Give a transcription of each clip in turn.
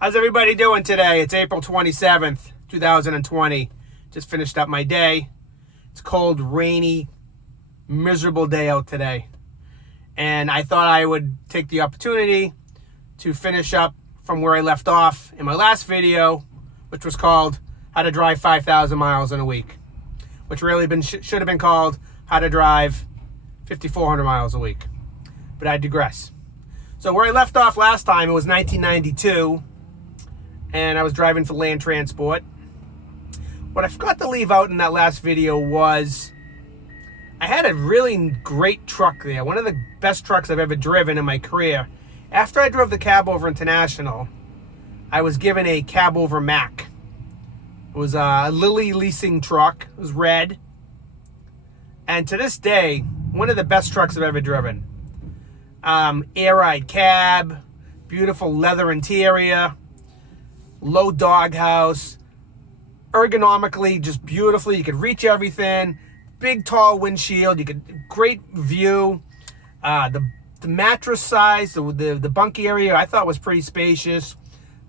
How's everybody doing today? It's April 27th, 2020. Just finished up my day. It's cold, rainy, miserable day out today. And I thought I would take the opportunity to finish up from where I left off in my last video, which was called How to Drive 5,000 Miles in a Week, which really should have been called How to Drive 5,400 Miles a Week. But I digress. So where I left off last time, it was 1992. And I was driving for land transport. What I forgot to leave out in that last video was I had a really great truck there. One of the best trucks I've ever driven in my career. After I drove the Cab Over International, I was given a Cab Over Mac. It was a Lilly leasing truck. It was red. And to this day, one of the best trucks I've ever driven. Air ride cab, beautiful leather interior, low doghouse, ergonomically just beautifully. You could reach everything. Big tall windshield. You could great view. The mattress size, the bunk area, I thought was pretty spacious.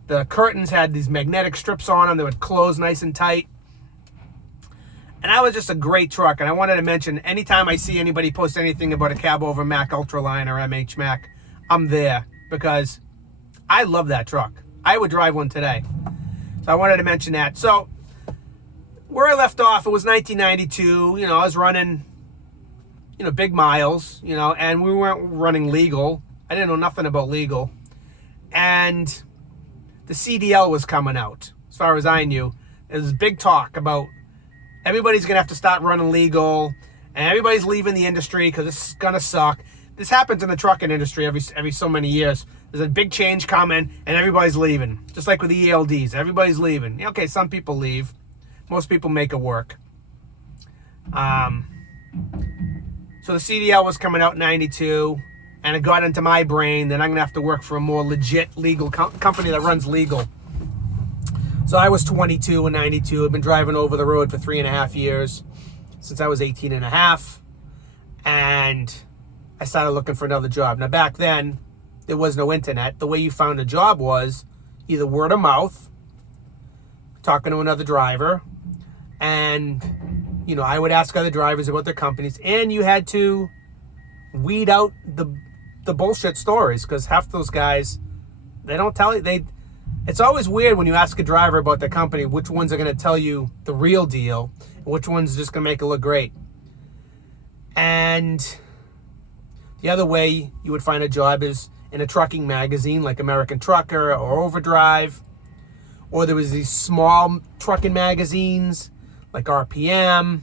The curtains had these magnetic strips on them that would close nice and tight. And that was just a great truck. And I wanted to mention, anytime I see anybody post anything about a Cab Over Mac Ultraline or MH Mac, I'm there because I love that truck. I would drive one today. So I wanted to mention that. So where I left off, it was 1992. I was running, big miles, and we weren't running legal. I didn't know nothing about legal. And the CDL was coming out, as far as I knew. There was big talk about everybody's going to have to start running legal, and everybody's leaving the industry because this is going to suck. This happens in the trucking industry every so many years. There's a big change coming, and everybody's leaving. Just like with the ELDs, everybody's leaving. Okay, some people leave. Most people make it work. So the CDL was coming out in 92, and it got into my brain that I'm going to have to work for a more legit legal company that runs legal. So I was 22 in 92. I've been driving over the road for 3.5 years, since I was 18 and a half. And I started looking for another job. Now, back then, there was no internet. The way you found a job was either word of mouth, talking to another driver, and, I would ask other drivers about their companies, and you had to weed out the bullshit stories, because half those guys, they don't tell you. It's always weird when you ask a driver about their company, which ones are going to tell you the real deal, and which ones are just going to make it look great. And the other way you would find a job is in a trucking magazine like American Trucker or Overdrive. Or there was these small trucking magazines like RPM.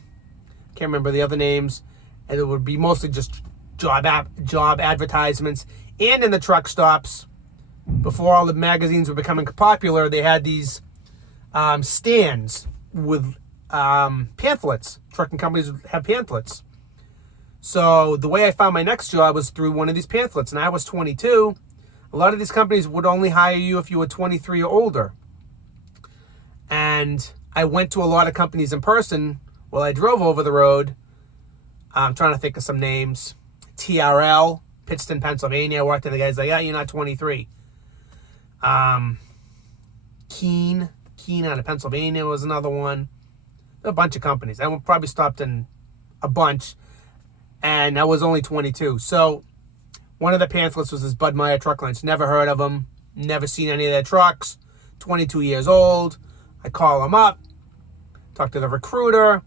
Can't remember the other names. And it would be mostly just job advertisements. And in the truck stops, before all the magazines were becoming popular, they had these stands with pamphlets. Trucking companies would have pamphlets. So the way I found my next job was through one of these pamphlets, and I was 22. A lot of these companies would only hire you if you were 23 or older. And I went to a lot of companies in person while I drove over the road. I'm trying to think of some names. TRL, Pittston, Pennsylvania. I walked in, the guy's like, yeah, you're not 23. Keene out of Pennsylvania was another one. A bunch of companies. I probably stopped in a bunch. And I was only 22. So one of the pamphlets was this Bud Meyer truck lines. Never heard of them. Never seen any of their trucks. 22 years old. I call them up. Talk to the recruiter.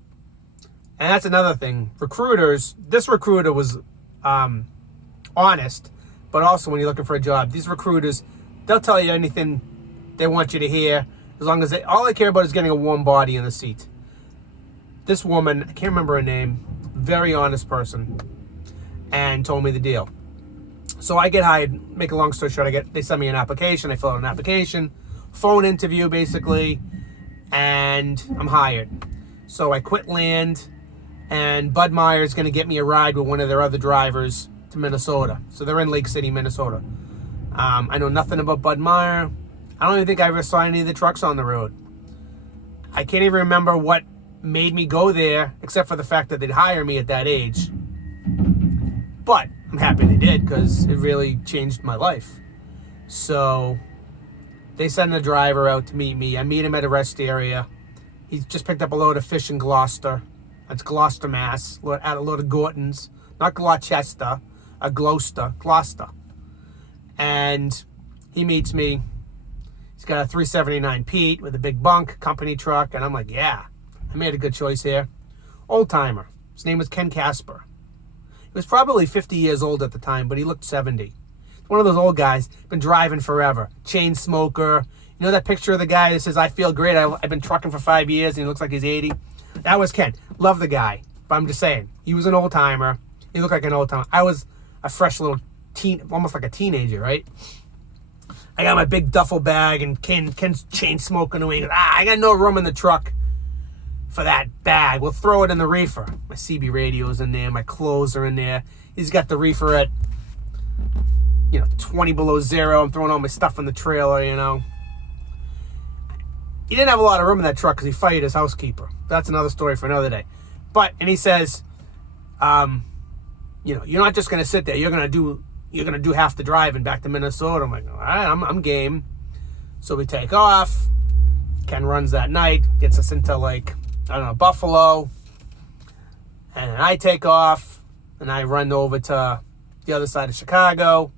And that's another thing. Recruiters. This recruiter was honest. But also when you're looking for a job, these recruiters, they'll tell you anything they want you to hear. As long as all they care about is getting a warm body in the seat. This woman, I can't remember her name. Very honest person, and told me the deal. So I get hired. Make a long story short, they send me an application. I fill out an application, phone interview basically, and I'm hired. So I quit land, and Bud Meyer is going to get me a ride with one of their other drivers to Minnesota. So they're in Lake City, Minnesota. I know nothing about Bud Meyer. I don't even think I ever saw any of the trucks on the road. I can't even remember what made me go there, except for the fact that they'd hire me at that age. But I'm happy they did, because it really changed my life. So They send the driver out to meet me. I meet him at a rest area. He's just picked up a load of fish in Gloucester. That's Gloucester, Mass. At a load of Gortons. Not Gloucester, Gloucester. And he meets me. He's got a 379 Pete with a big bunk, company truck. And I'm like, yeah, I made a good choice here. Old timer. His name was Ken Casper. He was probably 50 years old at the time, but he looked 70. One of those old guys, been driving forever. Chain smoker. You know that picture of the guy that says, I feel great, I've been trucking for 5 years, and he looks like he's 80? That was Ken. Love the guy. But I'm just saying, he was an old timer. He looked like an old timer. I was a fresh little teen, almost like a teenager, right? I got my big duffel bag, and Ken's chain smoking away. He goes, I got no room in the truck for that bag. We'll throw it in the reefer. My CB radio's in there. My clothes are in there. He's got the reefer at, 20 below zero. I'm throwing all my stuff in the trailer, He didn't have a lot of room in that truck because he fired his housekeeper. That's another story for another day. And he says, you're not just going to sit there. You're going to do half the driving back to Minnesota. I'm like, all right, I'm game. So we take off. Ken runs that night, gets us into Buffalo. And then I take off and I run over to the other side of Chicago.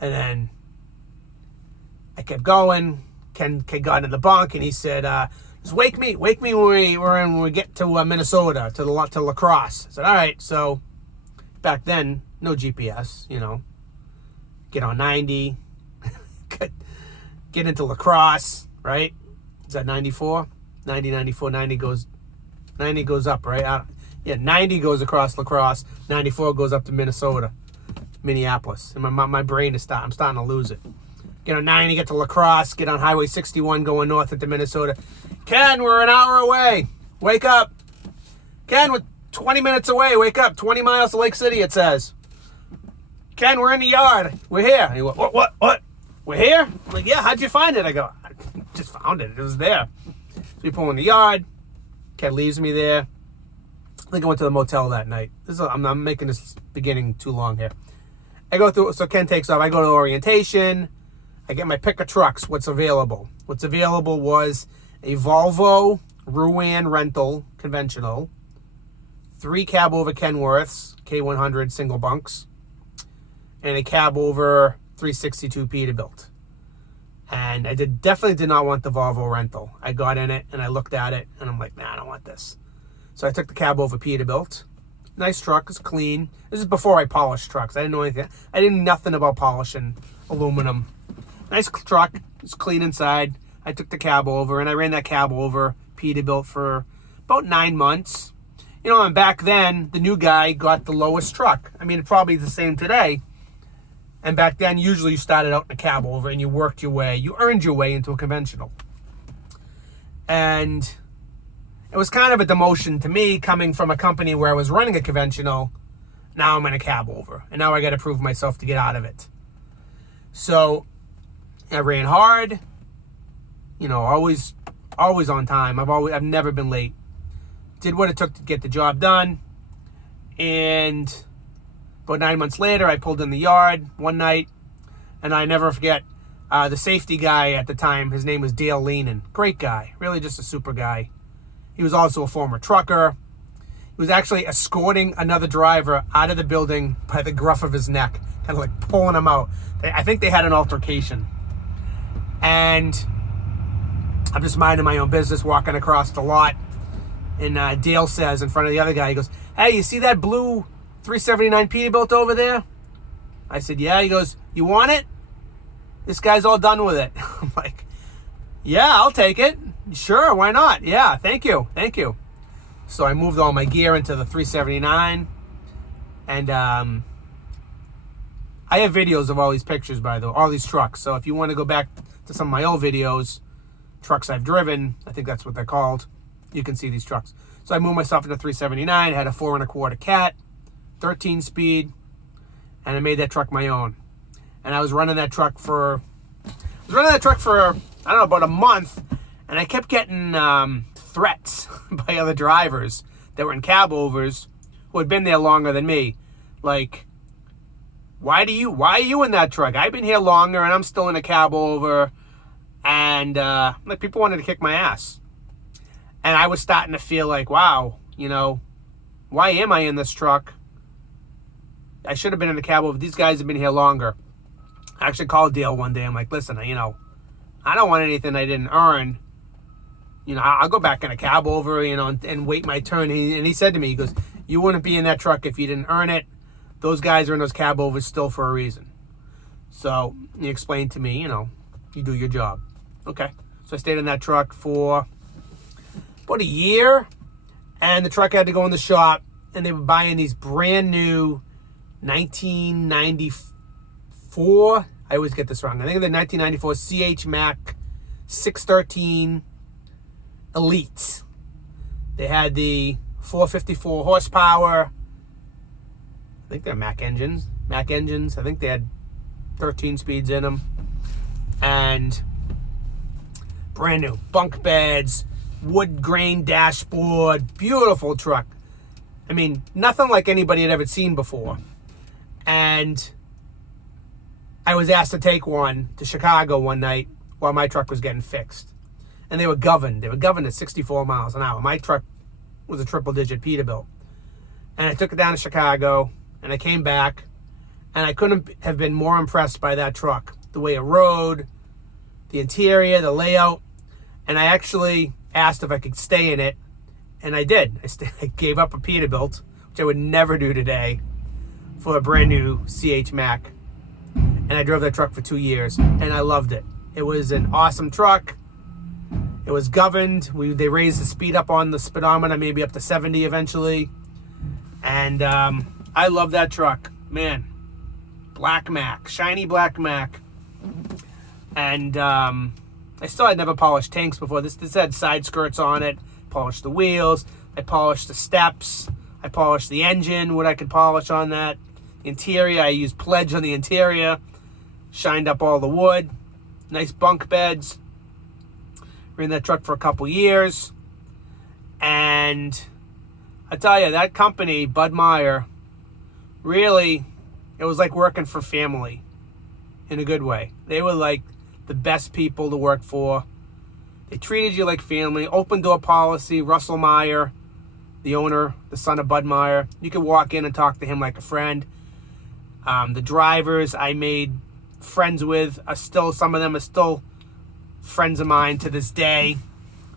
And then I kept going. Ken got in the bunk and he said, just wake me when we get to Minnesota, to La Crosse. I said, all right. So back then, no GPS, get on 90, get into La Crosse, right? Is that 94? 90, 94, 90 goes up, right? 90 goes across La Crosse, 94 goes up to Minneapolis. And my brain is I'm starting to lose it. Get on 90, get to La Crosse, get on Highway 61 going north into Minnesota. Ken, we're an hour away. Wake up. Ken, we're 20 minutes away. Wake up. 20 miles to Lake City, it says. Ken, we're in the yard. We're here. And he went, what? We're here? I'm like, yeah, how'd you find it? I go, I just found it. It was there. So we pull in the yard. Ken leaves me there. I think I went to the motel that night. I'm making this beginning too long here. I go through, so Ken takes off. I go to the orientation. I get my pick of trucks, what's available. What's available was a Volvo Ruan rental conventional, 3 cab over Kenworths, K100 single bunks, and a cab over 362 Peterbilt. And I definitely did not want the Volvo rental. I got in it and I looked at it and I'm like, nah, I don't want this. So I took the cab over Peterbilt. Nice truck, it's clean. This is before I polished trucks. I didn't know anything. I didn't know nothing about polishing aluminum. Nice truck, it's clean inside. I took the cab over and I ran that cab over Peterbilt for about 9 months. And back then, the new guy got the lowest truck. I mean, probably the same today. And back then, usually you started out in a cab over and you worked your way, you earned your way into a conventional. And it was kind of a demotion to me coming from a company where I was running a conventional. Now I'm in a cab over. And now I got to prove myself to get out of it. So I ran hard, always on time. I've never been late. Did what it took to get the job done. And about 9 months later, I pulled in the yard one night, and I never forget the safety guy at the time. His name was Dale Leenan. Great guy, really just a super guy. He was also a former trucker. He was actually escorting another driver out of the building by the gruff of his neck, kind of like pulling him out. I think they had an altercation. And I'm just minding my own business, walking across the lot. And Dale says in front of the other guy, he goes, hey, you see that blue 379 Peterbilt over there? I said, yeah. He goes, you want it? This guy's all done with it. I'm like, yeah, I'll take it. Sure, why not? Yeah, thank you. So I moved all my gear into the 379. And I have videos of all these pictures, by the way, all these trucks. So if you want to go back to some of my old videos, trucks I've driven, I think that's what they're called, you can see these trucks. So I moved myself into 379, had a 4 1/4 cat, 13 speed, and I made that truck my own. And I was running that truck for, I don't know, about a month, and I kept getting threats by other drivers that were in cab overs who had been there longer than me. Like, why are you in that truck? I've been here longer and I'm still in a cab over. And like, people wanted to kick my ass. And I was starting to feel like, wow, why am I in this truck? I should have been in the cab over. These guys have been here longer. I actually called Dale one day. I'm like, listen, I don't want anything I didn't earn. I'll go back in a cab over, and wait my turn. And he said to me, he goes, you wouldn't be in that truck if you didn't earn it. Those guys are in those cab overs still for a reason. So he explained to me, you do your job. Okay. So I stayed in that truck for about a year. And the truck had to go in the shop. And they were buying these brand new 1994. I always get this wrong. I think they're 1994 CH Mac 613 Elites. They had the 454 horsepower. I think they're Mac engines. I think they had 13 speeds in them. And brand new bunk beds, wood grain dashboard, beautiful truck. I mean, nothing like anybody had ever seen before. And I was asked to take one to Chicago one night while my truck was getting fixed. And they were governed. They were governed at 64 miles an hour. My truck was a triple-digit Peterbilt. And I took it down to Chicago, and I came back, and I couldn't have been more impressed by that truck. The way it rode, the interior, the layout. And I actually asked if I could stay in it, and I did. I gave up a Peterbilt, which I would never do today, for a brand new CH Mac. And I drove that truck for 2 years, and I loved it. It was an awesome truck. It was governed. They raised the speed up on the speedometer, maybe up to 70 eventually. And I love that truck. Man, black Mac, shiny black Mac. And I still had never polished tanks before. This had side skirts on it. Polished the wheels. I polished the steps. I polished the engine, what I could polish on that. Interior, I used Pledge on the interior. Shined up all the wood. Nice bunk beds. Ran that truck for a couple years. And I tell you, that company, Bud Meyer, really, it was like working for family in a good way. They were like the best people to work for. They treated you like family. Open door policy. Russell Meyer, the owner, the son of Bud Meyer. You could walk in and talk to him like a friend. The drivers I made friends with some of them are still friends of mine to this day.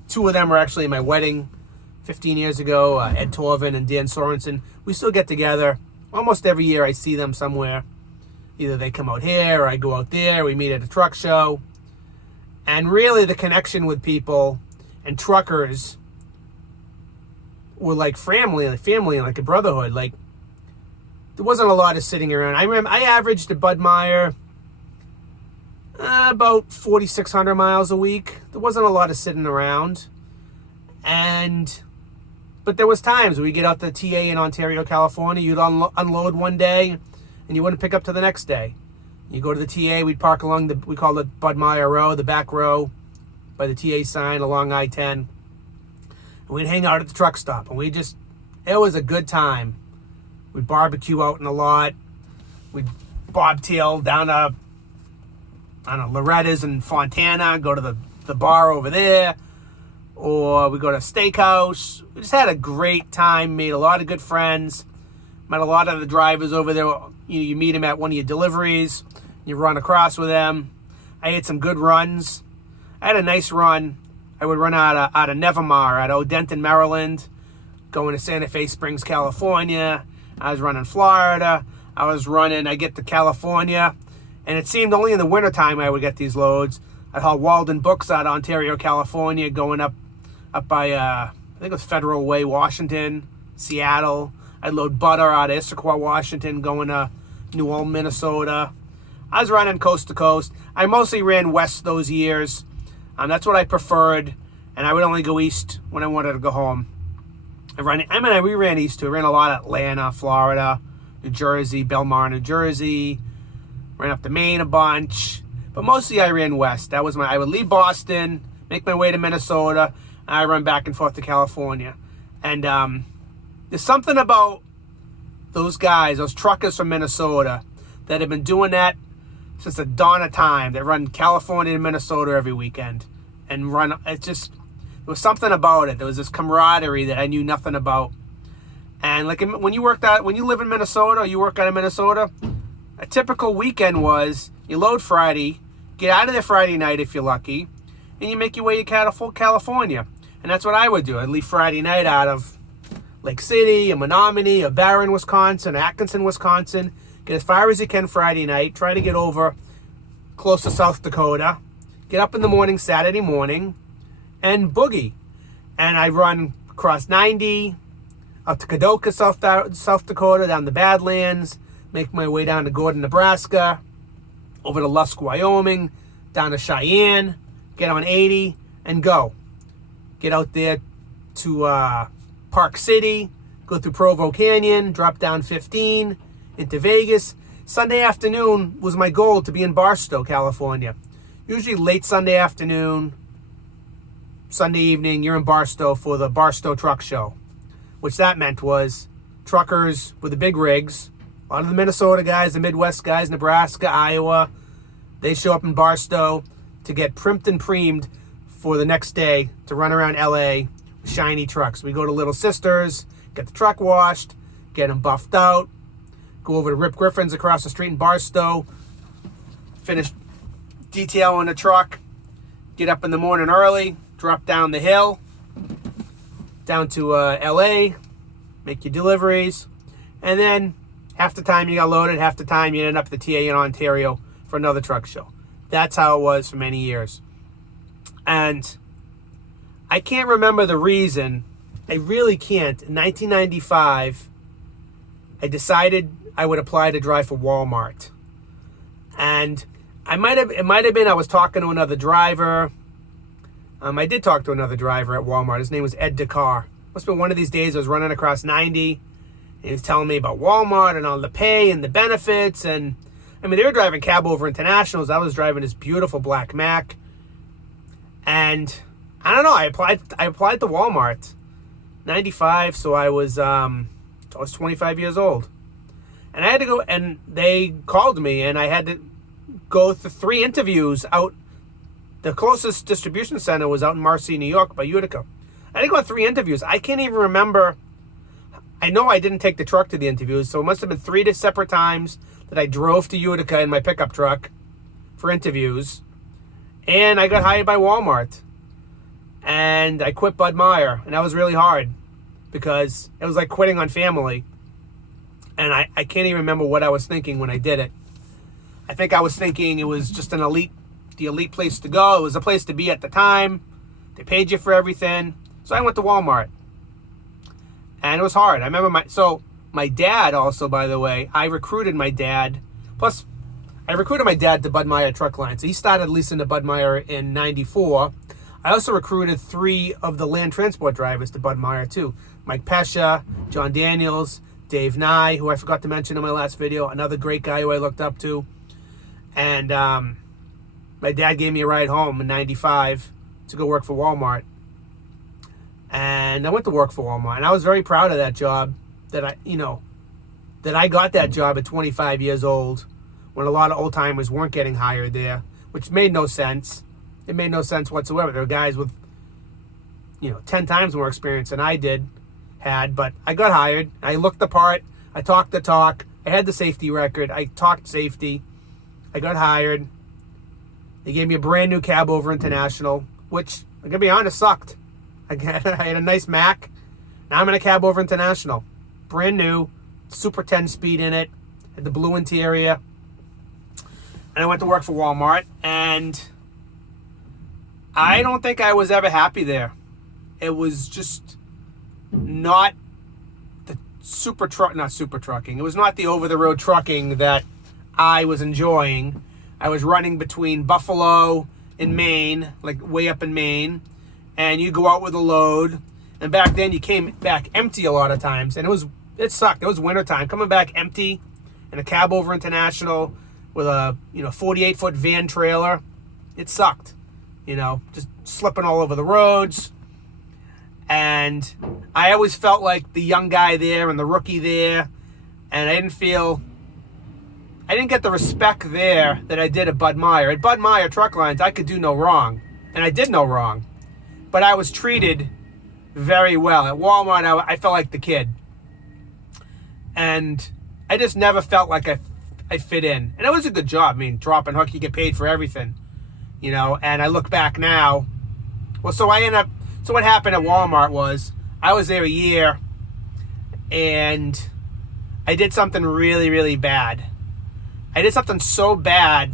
2 of them were actually in my wedding 15 years ago, Ed Torvin and Dan Sorensen. We still get together. Almost every year I see them somewhere. Either they come out here or I go out there. We meet at a truck show. And really the connection with people and truckers were like family, like a brotherhood. Like, there wasn't a lot of sitting around. I remember I averaged at Bud Meyer about 4,600 miles a week. There wasn't a lot of sitting around. But there was times we get out to TA in Ontario, California. You'd unload one day and you wouldn't pick up to the next day. You go to the TA, we'd park along we call it Bud Meyer Row, the back row by the TA sign along I-10. And we'd hang out at the truck stop. And it was a good time. We'd barbecue out in the lot. We'd bobtail down to, Loretta's and Fontana, go to the bar over there. Or we go to a steakhouse. We just had a great time, made a lot of good friends. Met a lot of the drivers over there. You meet them at one of your deliveries. You run across with them. I had some good runs. I had a nice run. I would run out of Nevermar, out of Odenton, Maryland, going to Santa Fe Springs, California. I was running Florida. I get to California. And it seemed only in the wintertime I would get these loads. I'd haul Walden Books out of Ontario, California, going up by, I think it was Federal Way, Washington, Seattle. I'd load butter out of Issaquah, Washington, going to New Ulm, Minnesota. I was running coast to coast. I mostly ran west those years. That's what I preferred. And I would only go east when I wanted to go home. We ran east too. I ran a lot of Atlanta, Florida, New Jersey, Belmar, New Jersey. Ran up to Maine a bunch. But mostly I ran west. I would leave Boston, make my way to Minnesota, and I run back and forth to California. And there's something about those guys, those truckers from Minnesota. that have been doing that since the dawn of time. They run California and Minnesota every weekend. And run, it just, there was something about it. There was this camaraderie that I knew nothing about. And like when you live in Minnesota or you work out in Minnesota, a typical weekend was you load Friday, get out of there Friday night if you're lucky, and you make your way to California. And that's what I would do. I'd leave Friday night out of Lake City, or Menominee, or Barron, Wisconsin, Atkinson, Wisconsin. Get as far as you can Friday night. Try to get over close to South Dakota. Get up in the morning, Saturday morning, and boogie. And I run across 90, up to Kadoka, South Dakota, down the Badlands, make my way down to Gordon, Nebraska, over to Lusk, Wyoming, down to Cheyenne, get on 80, and go. Get out there to Park City, go through Provo Canyon, drop down 15, into Vegas. Sunday afternoon was my goal to be in Barstow, California. Usually late Sunday afternoon, Sunday evening, you're in Barstow for the Barstow Truck Show. Which that meant was truckers with the big rigs, a lot of the Minnesota guys, the Midwest guys, Nebraska, Iowa, they show up in Barstow to get primed and premed for the next day to run around LA with shiny trucks. We go to Little Sisters, get the truck washed, get them buffed out, go over to Rip Griffin's across the street in Barstow, finish detailing the truck, get up in the morning early, drop down the hill, down to LA, make your deliveries, and then half the time you got loaded, half the time you end up at the TA in Ontario for another truck show. That's how it was for many years. And I can't remember the reason. I really can't. In 1995, I decided I would apply to drive for Walmart. And it might have been I was talking to another driver. I did talk to another driver at Walmart. His name was Ed Dakar. Must have been one of these days I was running across 90. And he was telling me about Walmart and all the pay and the benefits. And I mean, they were driving cab over internationals. I was driving this beautiful black Mac. And I don't know. I applied to Walmart, 95. So I was 25 years old, and I had to go. And they called me, and I had to go through 3 interviews out. The closest distribution center was out in Marcy, New York, by Utica. I had to go on 3 interviews. I can't even remember. I know I didn't take the truck to the interviews, so it must have been 3 separate times that I drove to Utica in my pickup truck for interviews. And I got hired by Walmart. And I quit Bud Meyer. And that was really hard because it was like quitting on family. And I can't even remember what I was thinking when I did it. I think I was thinking it was just the elite place to go. It was a place to be at the time. They paid you for everything. So I went to Walmart. And it was hard. I remember my dad also, by the way, I recruited my dad. Plus, I recruited my dad to Bud Meyer Truck Line. So he started leasing to Bud Meyer in 94. I also recruited 3 of the land transport drivers to Bud Meyer too. Mike Pesha, John Daniels, Dave Nye, who I forgot to mention in my last video, another great guy who I looked up to. And my dad gave me a ride home in 95 to go work for Walmart. And I went to work for Walmart. And I was very proud of that job, that I got that job at 25 years old when a lot of old timers weren't getting hired there, which made no sense. It made no sense whatsoever. There were guys with, 10 times more experience than I had, but I got hired. I looked the part. I talked the talk. I had the safety record. I talked safety. I got hired. They gave me a brand new cab over international, which, I'm going to be honest, sucked. I had a nice Mac. Now I'm in a cab over international. Brand new, super 10 speed in it, had the blue interior. And I went to work for Walmart, and I don't think I was ever happy there. It was just not the not super trucking. It was not the over-the-road trucking that I was enjoying. I was running between Buffalo and Maine, like way up in Maine, and you go out with a load, and back then you came back empty a lot of times, and it sucked. It was wintertime. Coming back empty in a cab over international with a 48-foot van trailer, it sucked. Just slipping all over the roads. And I always felt like the young guy there and the rookie there, and I didn't feel I didn't get the respect there that I did at Bud Meyer. At Bud Meyer Truck Lines, I could do no wrong. And I did no wrong. But I was treated very well. At Walmart, I felt like the kid. And I just never felt like I fit in. And it was a good job. I mean, drop and hook, you get paid for everything. You know, and I look back now. Well, so what happened at Walmart was, I was there a year, and I did something really, really bad. I did something so bad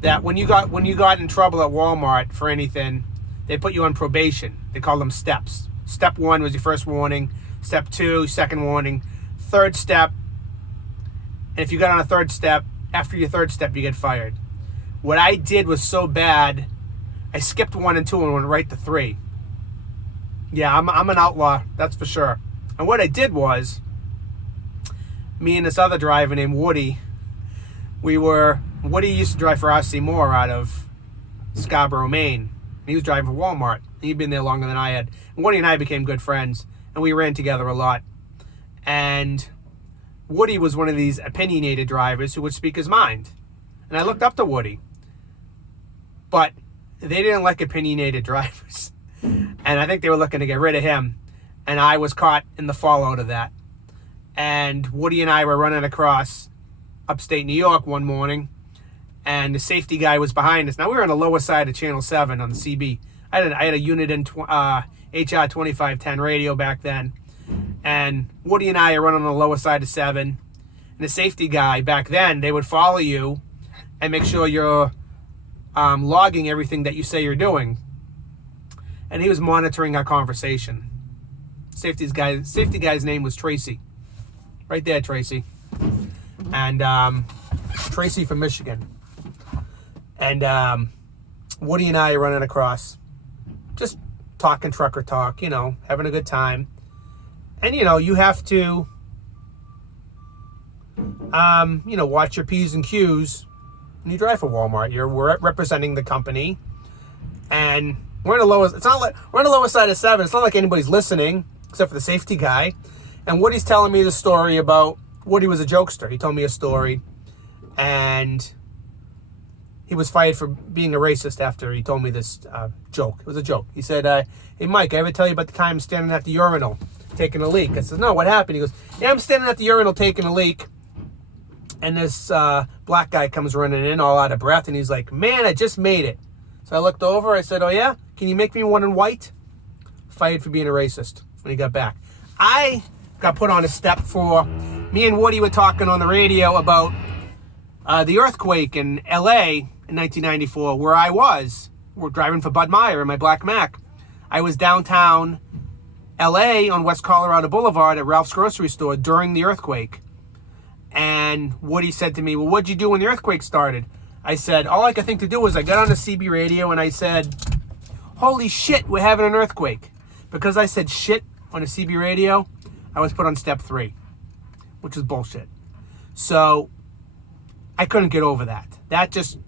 that when you got in trouble at Walmart for anything, they put you on probation. They call them steps. Step 1 was your first warning. Step 2, second warning. Third step, and if you got on a third step, after your third step, you get fired. What I did was so bad, I skipped 1 and 2 and went right to 3. Yeah, I'm an outlaw, that's for sure. And what I did was, me and this other driver named Woody, Woody used to drive for R.C. Moore out of Scarborough, Maine. And he was driving for Walmart. He'd been there longer than I had. And Woody and I became good friends, and we ran together a lot. And Woody was one of these opinionated drivers who would speak his mind. And I looked up to Woody. But they didn't like opinionated drivers. And I think they were looking to get rid of him. And I was caught in the fallout of that. And Woody and I were running across upstate New York one morning, and the safety guy was behind us. Now, we were on the lower side of Channel 7 on the CB. I had a unit in HR 2510 radio back then. And Woody and I are running on the lower side of 7. And the safety guy back then, they would follow you and make sure you're logging everything that you say you're doing. And he was monitoring our conversation. Safety guy's name was Tracy. Right there, Tracy. And Tracy from Michigan. And Woody and I are running across, just talking trucker talk, you know, having a good time. And, you know, you have to, you know, watch your P's and Q's when you drive for Walmart. We're representing the company. And we're on the lowest, we're on the lower side of 7. It's not like anybody's listening, except for the safety guy. And Woody's telling me the story about, Woody was a jokester. He told me a story. And he was fired for being a racist after he told me this joke. It was a joke. He said, hey, Mike, I ever tell you about the time standing at the urinal taking a leak? I said, no, what happened? He goes, yeah, I'm standing at the urinal taking a leak. And this black guy comes running in all out of breath. And he's like, man, I just made it. So I looked over. I said, oh, yeah? Can you make me one in white? Fired for being a racist when he got back. I got put on a step for, me and Woody were talking on the radio about the earthquake in L.A. in 1994, where I was. We're driving for Bud Meyer in my Black Mac. I was downtown L.A. on West Colorado Boulevard at Ralph's Grocery Store during the earthquake. And Woody said to me, well, what'd you do when the earthquake started? I said, all I could think to do was I got on the CB radio and I said, holy shit, we're having an earthquake. Because I said shit on the CB radio, I was put on step 3, which was bullshit. So I couldn't get over that. That just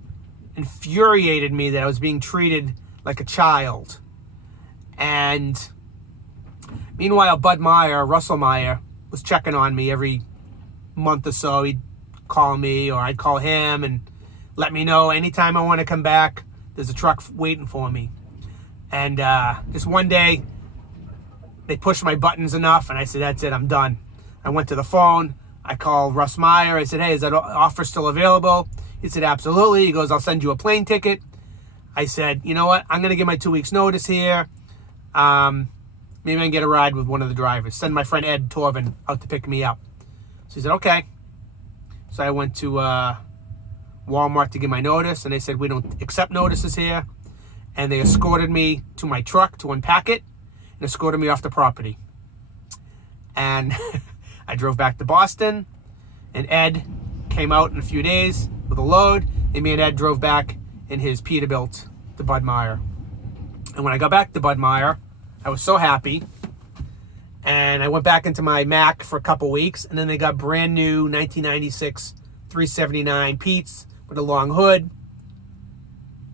infuriated me that I was being treated like a child. And meanwhile, Bud Meyer, Russell Meyer, was checking on me every month or so. He'd call me or I'd call him and let me know anytime I want to come back, there's a truck waiting for me. And just one day, they pushed my buttons enough, and I said, that's it, I'm done. I went to the phone. I called Russ Meyer. I said, hey, is that offer still available? He said, absolutely. He goes, I'll send you a plane ticket. I said, you know what? I'm going to give my 2 weeks notice here. Maybe I can get a ride with one of the drivers. Send my friend Ed Torvin out to pick me up. So he said, okay. So I went to Walmart to give my notice, and they said, we don't accept notices here. And they escorted me to my truck to unpack it and escorted me off the property. And I drove back to Boston, and Ed came out in a few days with a load, and me and Ed drove back in his Peterbilt to Bud Meyer. And when I got back to Bud Meyer, I was so happy. And I went back into my Mac for a couple weeks, and then they got brand new 1996 379 Pete's with a long hood,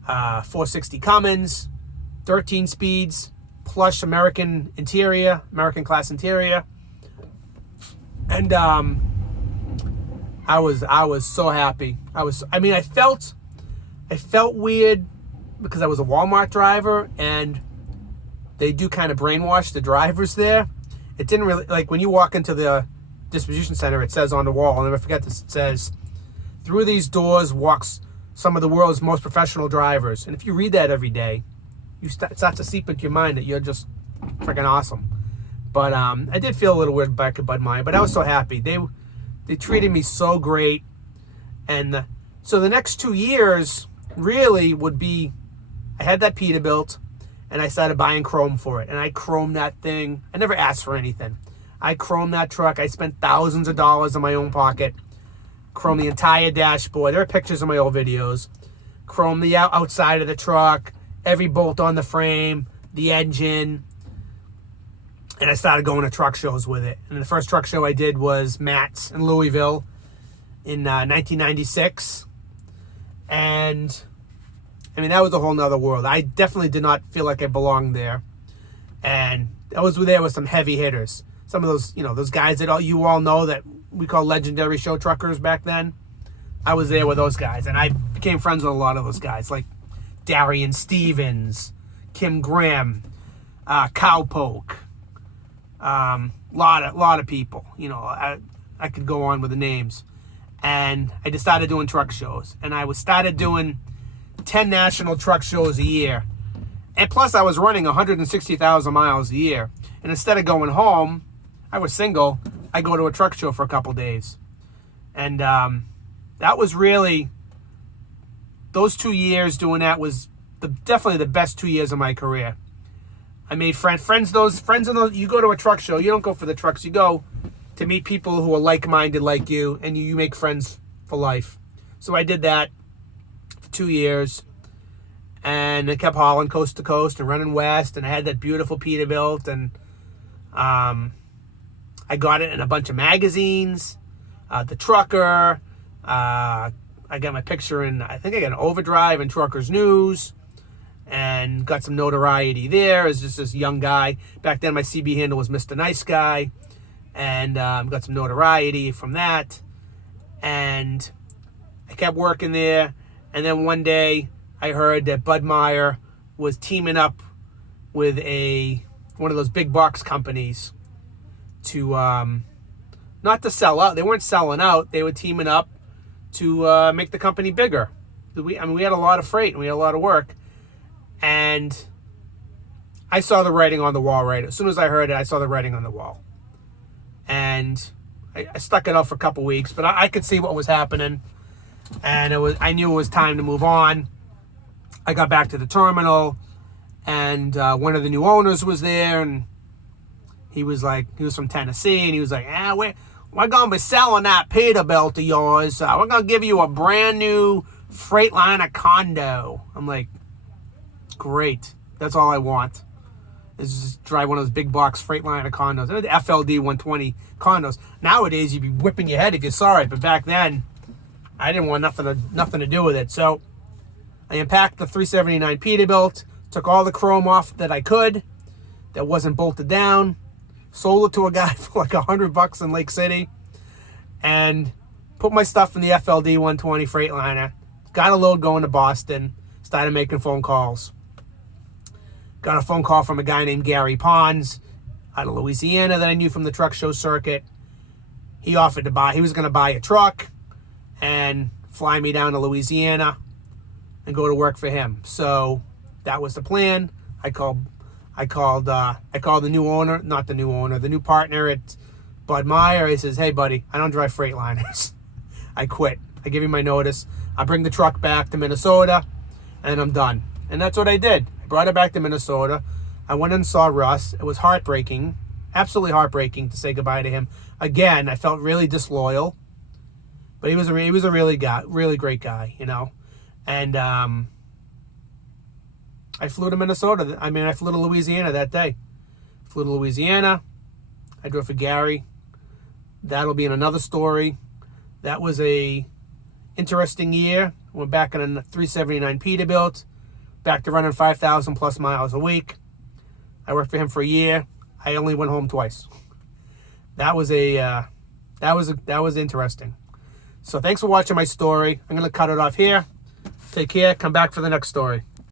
460 Cummins, 13 speeds, plush American class interior. And I I was so happy. I felt weird because I was a Walmart driver, and they do kind of brainwash the drivers there. It didn't really, like when you walk into the distribution center, it says on the wall, I'll never forget this, it says, "Through these doors walks some of the world's most professional drivers." And if you read that every day, it starts to seep into your mind that you're just freaking awesome. But I did feel a little weird back at Bud Meyer, but I was so happy. They treated me so great. And so the next 2 years really would be, I had that Peterbilt, and I started buying chrome for it. And I chromed that thing. I never asked for anything. I chromed that truck. I spent thousands of dollars in my own pocket. Chromed the entire dashboard. There are pictures of my old videos. Chromed the outside of the truck, every bolt on the frame, the engine. And I started going to truck shows with it. And the first truck show I did was Matt's in Louisville in 1996. And I mean, that was a whole nother world. I definitely did not feel like I belonged there. And I was there with some heavy hitters. Some of those, those guys that you all know that we call legendary show truckers back then. I was there with those guys. And I became friends with a lot of those guys, like Darian Stevens, Kim Graham, Cowpoke. Lot of people. I could go on with the names. And I just started doing truck shows. And I started doing 10 national truck shows a year. And plus I was running 160,000 miles a year. And instead of going home, I was single, I go to a truck show for a couple days. And that was really, those 2 years doing that was definitely the best 2 years of my career. I made friends in those, you go to a truck show, you don't go for the trucks, you go to meet people who are like-minded like you, and you make friends for life. So I did that for 2 years, and I kept hauling coast to coast and running west, and I had that beautiful Peterbilt, and I got it in a bunch of magazines, The Trucker, I got my picture in, I think I got an Overdrive and Truckers News, and got some notoriety there as just this young guy. Back then my CB handle was Mr. Nice Guy, and got some notoriety from that. And I kept working there, and then one day I heard that Bud Meyer was teaming up with one of those big box companies to not to sell out. They weren't selling out. They were teaming up to make the company bigger. We had a lot of freight and we had a lot of work. And I saw the writing on the wall right. As soon as I heard it, I saw the writing on the wall. And I stuck it out for a couple weeks, but I could see what was happening. And I knew it was time to move on. I got back to the terminal, and one of the new owners was there, and he was from Tennessee, and he was like, we're going to be selling that Peterbilt of yours. We're going to give you a brand new Freightliner condo. I'm like, great. That's all I want. Is just drive one of those big box Freightliner condos. The FLD 120 condos. Nowadays, you'd be whipping your head if you saw it, but back then, I didn't want nothing to do with it. So I unpacked the 379 Peterbilt, took all the chrome off that I could, that wasn't bolted down, sold it to a guy for like $100 in Lake City, and put my stuff in the FLD 120 Freightliner. Got a load going to Boston, started making phone calls. Got a phone call from a guy named Gary Pons out of Louisiana that I knew from the truck show circuit. He offered to he was going to buy a truck and fly me down to Louisiana and go to work for him. So that was the plan. I called the new owner, the new partner at Bud Meyer. He says, "Hey buddy, I don't drive Freightliners." I quit. I give you my notice. I bring the truck back to Minnesota and I'm done. And that's what I did. I brought it back to Minnesota. I went and saw Russ. It was heartbreaking, absolutely heartbreaking to say goodbye to him. Again, I felt really disloyal, but he was a really great guy, And I flew to Minnesota. I flew to Louisiana that day. Flew to Louisiana. I drove for Gary. That'll be in another story. That was a interesting year. Went back on a 379 Peterbilt. Back to running 5,000 plus miles a week. I worked for him for a year. I only went home twice. That was interesting. So thanks for watching my story. I'm going to cut it off here. Take care. Come back for the next story.